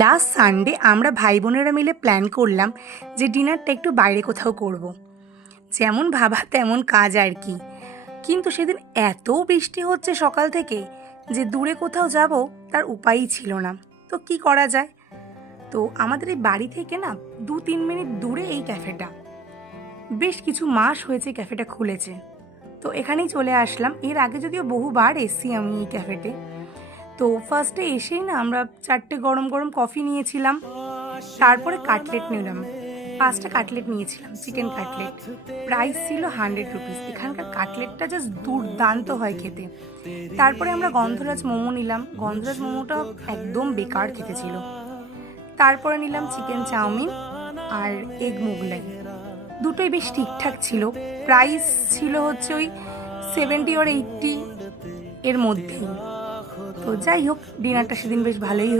Last Sunday আমরা ভাই বোনেরা মিলে প্ল্যান করলাম যে ডিনারটা একটু বাইরে কোথাও করব। যেমন ভাবা তেমন কাজ আর কি। কিন্তু সেদিন এত বৃষ্টি হচ্ছে সকাল থেকে যে দূরে কোথাও যাব তার উপায়ই ছিল না। তো কি করা যায়? তো আমাদের এই বাড়ি থেকে না 2-3 মিনিট দূরে এই ক্যাফেটা, বেশ কিছু মাস হয়েছে ক্যাফেটা খুলেছে। তো এখানেই চলে আসলাম। এর আগে যদিও বহুবার এসছি আমি এই ক্যাফেতে। তো ফার্স্টে এসেই না আমরা 4টে গরম গরম কফি নিয়েছিলাম, তারপরে কাটলেট নিলাম। 5টা কাটলেট নিয়েছিলাম, চিকেন কাটলেট। প্রাইস ছিল 100 রুপিস। এখানকার কাটলেটটা জাস্ট দুর্দান্ত হয় খেতে। তারপরে আমরা গন্ধরাজ মোমো নিলাম। গন্ধরাজ মোমোটা একদম বেকার খেতে ছিল। তারপরে নিলাম চিকেন চাউমিন আর এগ মোগলাই। দুটোই বেশ ঠিকঠাক ছিল। প্রাইস ছিল হচ্ছে ওই 70 or 80 এর মধ্যেই। তো যাই হোক, ডিনারটা সেদিন বেশ ভালোই